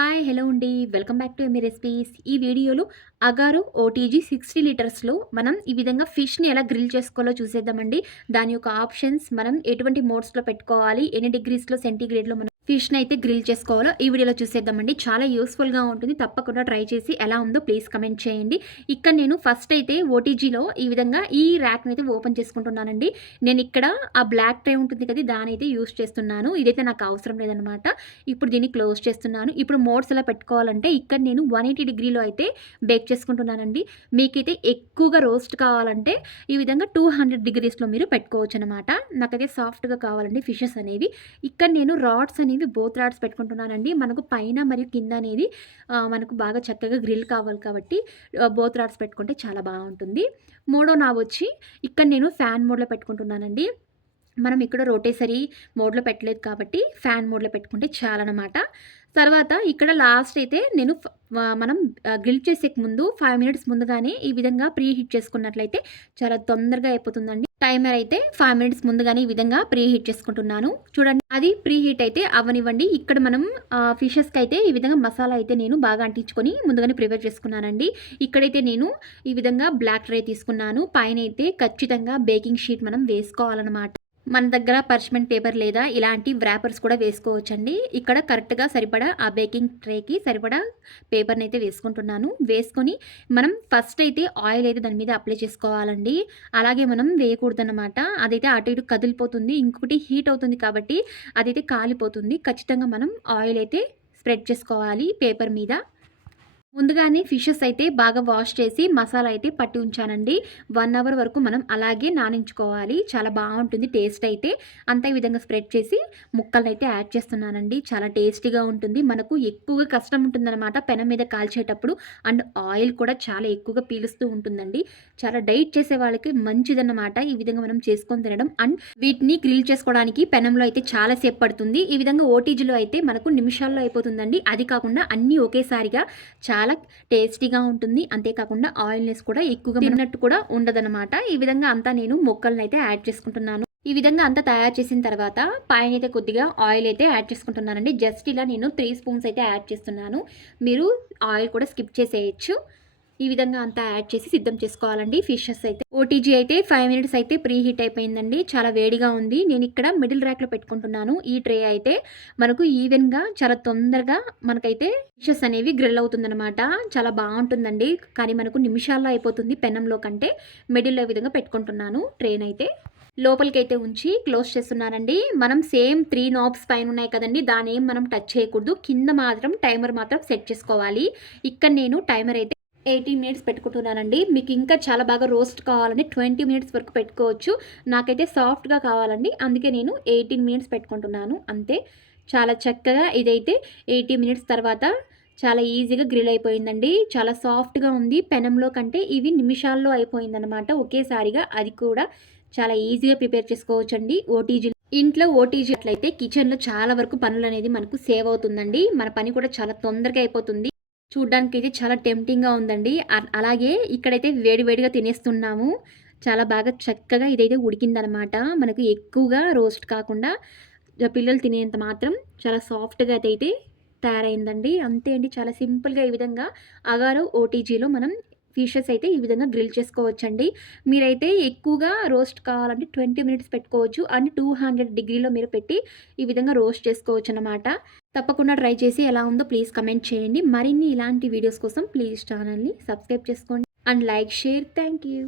Hi hello అండి. Welcome back to Amy recipes ఈ వీడియోలో అగారో ఓటీజీ సిక్స్టీ లీటర్స్లో మనం ఈ విధంగా ఫిష్ని ఎలా గ్రిల్ చేసుకోవాలో చూసేద్దామండి. దాని యొక్క ఆప్షన్స్ మనం ఎటువంటి మోడ్స్లో పెట్టుకోవాలి ఎన్ని డిగ్రీస్లో సెంటీగ్రేడ్లో మనం ఫిష్ని అయితే గ్రిల్ చేసుకోవాలో ఈ వీడియోలో చూసేద్దామండి. చాలా యూస్ఫుల్గా ఉంటుంది. తప్పకుండా ట్రై చేసి ఎలా ఉందో ప్లీజ్ కమెంట్ చేయండి. ఇక్కడ నేను ఫస్ట్ అయితే ఓటీజీలో ఈ విధంగా ఈ ర్యాక్ని అయితే ఓపెన్ చేసుకుంటున్నానండి. నేను ఇక్కడ ఆ బ్లాక్ ట్రే ఉంటుంది కదా దాని అయితే యూస్ చేస్తున్నాను. ఇదైతే నాకు అవసరం లేదనమాట. ఇప్పుడు దీన్ని క్లోజ్ చేస్తున్నాను. ఇప్పుడు మోడ్స్ ఎలా పెట్టుకోవాలంటే ఇక్కడ నేను వన్ ఎయిటీ డిగ్రీలో అయితే బేక్ చేసుకుంటున్నానండి. మీకైతే ఎక్కువగా రోస్ట్ కావాలంటే ఈ విధంగా టూ హండ్రెడ్ డిగ్రీస్లో మీరు పెట్టుకోవచ్చు అనమాట నాకైతే సాఫ్ట్గా కావాలండి ఫిషెస్ అనేవి. ఇక్కడ నేను రాడ్స్ అనేవి బోత్ రాడ్స్ పెట్టుకుంటున్నానండి. మనకు పైన మరియు కింద అనేది మనకు బాగా చక్కగా గ్రిల్ కావాలి కాబట్టి బోత్ రాడ్స్ పెట్టుకుంటే చాలా బాగుంటుంది. మూడో నా వచ్చి ఇక్కడ నేను ఫ్యాన్ మోడ్లో పెట్టుకుంటున్నానండి. మనం ఇక్కడ రోటేసరీ మోడ్లో పెట్టలేదు కాబట్టి ఫ్యాన్ మోడ్లో పెట్టుకుంటే చాలన్నమాట. తర్వాత ఇక్కడ లాస్ట్ అయితే నేను మనం గ్రిల్ చేసే ముందు ఫైవ్ మినిట్స్ ముందుగానే ఈ విధంగా ప్రీ హీట్ చేసుకున్నట్లయితే చాలా తొందరగా అయిపోతుందండి. టైమర్ అయితే ఫైవ్ మినిట్స్ ముందుగానే ఈ విధంగా ప్రీ హీట్ చేసుకుంటున్నాను. చూడండి అది ప్రీ హీట్ అయితే అవనివ్వండి ఇక్కడ మనం ఫిషెస్కి అయితే ఈ విధంగా మసాలా అయితే నేను బాగా అంటించుకొని ముందుగానే ప్రిపేర్ చేసుకున్నానండి. ఇక్కడైతే నేను ఈ విధంగా బ్లాక్ ట్రే తీసుకున్నాను. పైన అయితే ఖచ్చితంగా బేకింగ్ షీట్ మనం వేసుకోవాలన్నమాట. మన దగ్గర పర్చ్మెంట్ పేపర్ లేదా ఇలాంటి వ్రాపర్స్ కూడా వేసుకోవచ్చండి. ఇక్కడ కరెక్ట్గా సరిపడా ఆ బేకింగ్ ట్రేకి సరిపడా పేపర్ని అయితే వేసుకుంటున్నాను. వేసుకొని మనం ఫస్ట్ అయితే ఆయిల్ అయితే దాని మీద అప్లై చేసుకోవాలండి. అలాగే మనం వేయకూడదన్నమాట. అదైతే అటు ఇటు కదిలిపోతుంది. ఇంకొకటి హీట్ అవుతుంది కాబట్టి అదైతే కాలిపోతుంది. ఖచ్చితంగా మనం ఆయిల్ అయితే స్ప్రెడ్ చేసుకోవాలి పేపర్ మీద. ముందుగానే ఫిషెస్ అయితే బాగా వాష్ చేసి మసాలా అయితే పట్టి ఉంచానండి. వన్ అవర్ వరకు మనం అలాగే నానించుకోవాలి. చాలా బాగుంటుంది టేస్ట్ అయితే. అంత ఈ విధంగా స్ప్రెడ్ చేసి ముక్కలను అయితే యాడ్ చేస్తున్నానండి. చాలా టేస్టీగా ఉంటుంది. మనకు ఎక్కువగా కష్టం ఉంటుందన్నమాట పెనం మీద కాల్చేటప్పుడు. అండ్ ఆయిల్ కూడా చాలా ఎక్కువగా పీలుస్తూ ఉంటుందండి. చాలా డైట్ చేసే వాళ్ళకి మంచిదన్నమాట ఈ విధంగా మనం చేసుకొని తినడం. అండ్ వీటిని గ్రిల్ చేసుకోవడానికి పెనంలో అయితే చాలా సేపు పడుతుంది. ఈ విధంగా ఓటీజీలో అయితే మనకు నిమిషాల్లో అయిపోతుందండి. అది కాకుండా అన్నీ ఒకేసారిగా చాలా చాలా టేస్టీగా ఉంటుంది. అంతేకాకుండా ఆయిల్నెస్ కూడా ఎక్కువగా తిన్నట్టు కూడా ఉండదనమాట ఈ విధంగా అంతా నేను మొక్కలను అయితే యాడ్ చేసుకుంటున్నాను. ఈ విధంగా అంతా తయారు చేసిన తర్వాత పైన అయితే కొద్దిగా ఆయిల్ అయితే యాడ్ చేసుకుంటున్నానండి. జస్ట్ ఇలా నేను త్రీ స్పూన్స్ అయితే యాడ్ చేస్తున్నాను. మీరు ఆయిల్ కూడా స్కిప్ చేసేయచ్చు. ఈ విధంగా అంతా యాడ్ చేసి సిద్ధం చేసుకోవాలండి. ఫిషెస్ అయితే ఓటీజీ అయితే ఫైవ్ మినిట్స్ అయితే ప్రీ హీట్ అయిపోయిందండి. చాలా వేడిగా ఉంది. నేను ఇక్కడ మిడిల్ ర్యాక్లో పెట్టుకుంటున్నాను. ఈ ట్రే అయితే మనకు ఈవెన్గా చాలా తొందరగా మనకైతే ఫిషెస్ అనేవి గ్రిల్ అవుతుందన్నమాట. చాలా బాగుంటుందండి. కానీ మనకు నిమిషాల్లో అయిపోతుంది పెనంలో కంటే మిడిల్లో విధంగా పెట్టుకుంటున్నాను ట్రైన్ అయితే. లోపలికైతే ఉంచి క్లోజ్ చేస్తున్నానండి. మనం సేమ్ త్రీ నాబ్స్ పైన ఉన్నాయి కదండి. దాని ఏం మనం టచ్ చేయకూడదు. కింద మాత్రం టైమర్ మాత్రం సెట్ చేసుకోవాలి. ఇక్కడ నేను టైమర్ అయితే ఎయిటీ మినిట్స్ పెట్టుకుంటున్నానండి. మీకు ఇంకా చాలా బాగా రోస్ట్ కావాలని ట్వంటీ మినిట్స్ వరకు పెట్టుకోవచ్చు. నాకైతే సాఫ్ట్గా కావాలండి. అందుకే నేను ఎయిటీన్ మినిట్స్ పెట్టుకుంటున్నాను. అంతే. చాలా చక్కగా ఇదైతే ఎయిటీ మినిట్స్ తర్వాత చాలా ఈజీగా గ్రిల్ అయిపోయిందండి. చాలా సాఫ్ట్గా ఉంది. పెనంలో కంటే ఇవి నిమిషాల్లో అయిపోయిందనమాట ఒకేసారిగా. అది కూడా చాలా ఈజీగా ప్రిపేర్ చేసుకోవచ్చు అండి ఓటీజీ ఇంట్లో ఓటీజీ అట్లయితే కిచెన్లో చాలా వరకు పనులు అనేది మనకు సేవ్ అవుతుందండి. మన పని కూడా చాలా తొందరగా అయిపోతుంది. చూడ్డానికి అయితే చాలా టెంప్టింగ్గా ఉందండి. అలాగే ఇక్కడైతే వేడివేడిగా తినేస్తున్నాము. చాలా బాగా చక్కగా ఇదైతే ఉడికిందనమాట. మనకు ఎక్కువగా రోస్ట్ కాకుండా పిల్లలు తినేంత మాత్రం చాలా సాఫ్ట్గా అయితే తయారైందండి. అంతే అండి. చాలా సింపుల్గా ఈ విధంగా అగారో ఓటీజీలో మనం ఫిషెస్ అయితే ఈ విధంగా గ్రిల్ చేసుకోవచ్చండి. మీరైతే ఎక్కువగా రోస్ట్ కావాలంటే ట్వంటీ మినిట్స్ పెట్టుకోవచ్చు. అండ్ టూ హండ్రెడ్ డిగ్రీలో మీరు పెట్టి ఈ విధంగా రోస్ట్ చేసుకోవచ్చు అనమాట తప్పకుండా ట్రై చేసి ఎలా ఉందో ప్లీజ్ కమెంట్ చేయండి. మరిన్ని ఇలాంటి వీడియోస్ కోసం ప్లీజ్ ఛానల్ని సబ్స్క్రైబ్ చేసుకోండి. And like share. Thank you.